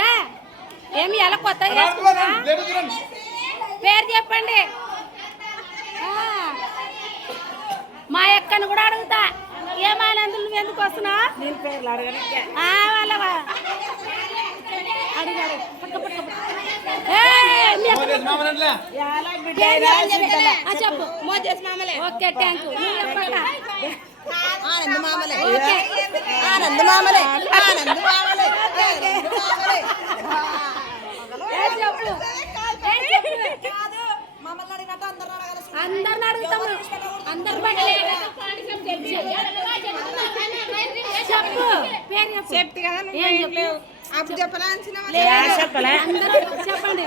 రా ఏమి ఎలా కొత్తగా పేరు చెప్పండి. మా అక్కను కూడా అడుగుతా, ఏమానందులు నువ్వు ఎందుకు వస్తున్నావు? నేను పేర్లు అడగనికే వాళ్ళవా అడిగాడు. చెప్పు. Okay, thank you. ఆనంద్ మామలే, ఆనంద్ మామలే, ఆనంద్ మామలే. చెప్పు. అందరిని అడుగుతాము. అందరు చెప్పు. పేరు చెప్తే కదా అప్పుడు చెప్పలే చెప్పండి.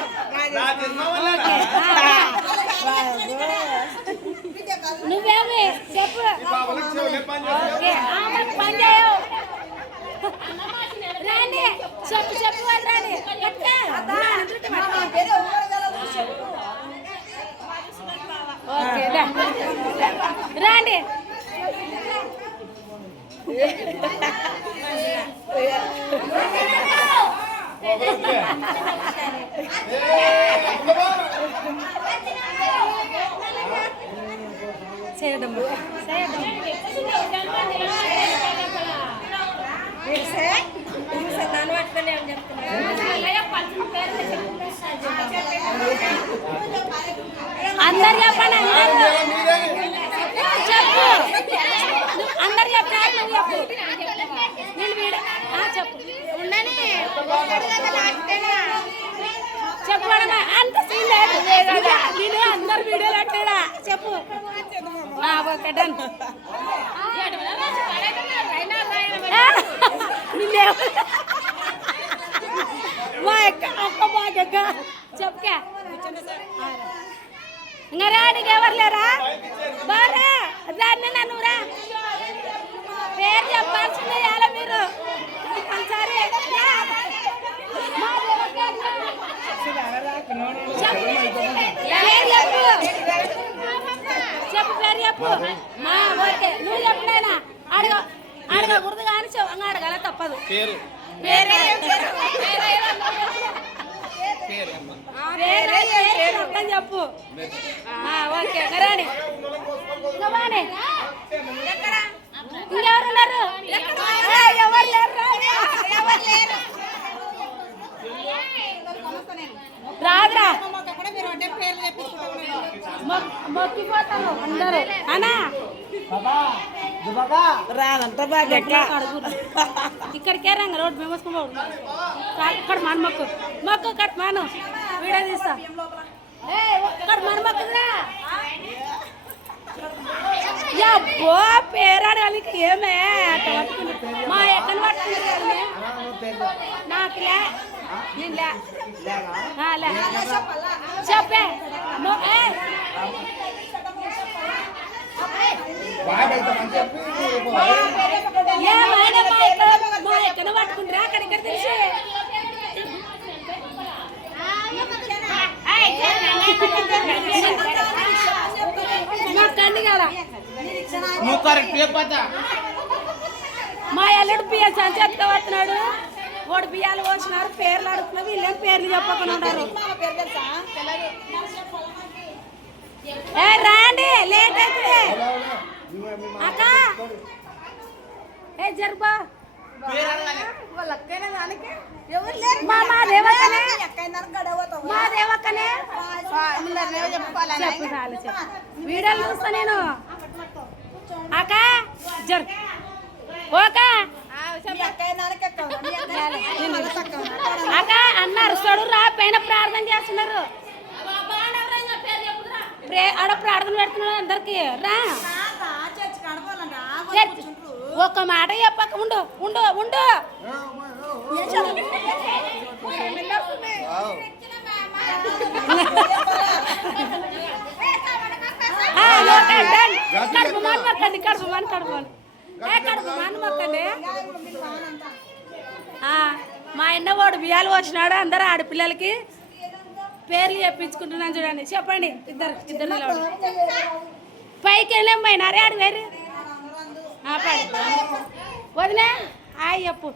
నువ్వేమి చెప్పు. పని చేయవు. రాండి చెప్పు చెప్పు వాళ్ళు రాండి. ఓకే రాండి. చేయడం నన్ను పట్టుకొని ఏం అందరు చెప్పండి. చెప్పు. అందరు చెప్పారు. నేను చెప్పు ఉండని చెప్పడం అంత సీన్ లేదు. నేను అందరు వీడియోలు పెట్టాడా చెప్పు. Okay done. మా అక్క బాగా చెప్పుకే ఇంకా రాడికి ఎవరు లేరా? బారా దాన్ని నన్నురా పేరు చెప్పాల్సిందే ఇవాళ మీరు. సరే చెప్పు పేరు చెప్పు. ఓకే నువ్వు చెప్పలేనా? అడగకూడదు కానీ అడగాల తప్పదు. చెప్పు. ఓకే రాణి ఇంకెవరున్నారు? ఎవరు లేరు. రాదురా మొక్కిపోతాను అందరూ అనా రాదంట బాగా ఇక్కడికే రంగ రోడ్డు మేము వసుకోబోడు. ఇక్కడ మన మొక్కు మొక్కు కట్ మాను వీడియో తీస్తా. ఇక్కడ మన మొక్కురా అబ్బో పేరాడానికి ఏమే అట్ట పట్టుకుంది. మా ఎక్కడ పట్టుకుంది నాకులే చెప్పే మా ఎక్కడ పట్టుకుంటారా అక్కడిక్కడ తెలిసి మాకండి కదా మా ఎల్లుడు బియ్యం సంచేత్తుగా వస్తున్నాడు. ఓడి బియ్యాలు పోసినారు. పేర్లు అడుగుతున్నారు. వీళ్ళేం పేర్లు చెప్పకుండా ఉన్నారు. రాండి లేట్ అవుతుంది అక్క. జరుపా మా దేవక్కనే చెప్పు చాలు చెప్పు. వీడియోలు చూస్తా నేను అక్క. జరు ఓకే అక్క అన్నారు చూడు రా పైన ప్రార్థన చేస్తున్నారు. ఆడ ప్రార్థన పెడుతున్నారు అందరికి రా. ఒక్క మాట చెప్పక ఉండు ఉండు ఉండు. కడుపు మాను మొక్కండి. కడుపు మాను కడుపు మాను మొక్కండి. మా అన్నవాడు బియ్యాలు వచ్చినాడు. అందరూ ఆడపిల్లలకి పేర్లు చెప్పించుకుంటున్నాను చూడండి. చెప్పండి. ఇద్దరు పైకి వెళ్ళాం పోయినారే ఆడు వేరు. వదినా హాయ్ చెప్పు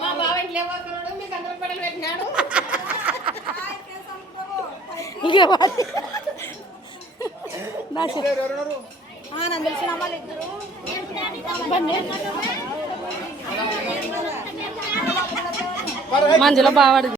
మా బావ ఇంట్లో పోతున్నాడు మీకు అందరం పడలు పెట్టినాడు ఇక ఆనంద్ తెలిసిన వాళ్ళు ఇద్దరు మంజులో బావాడు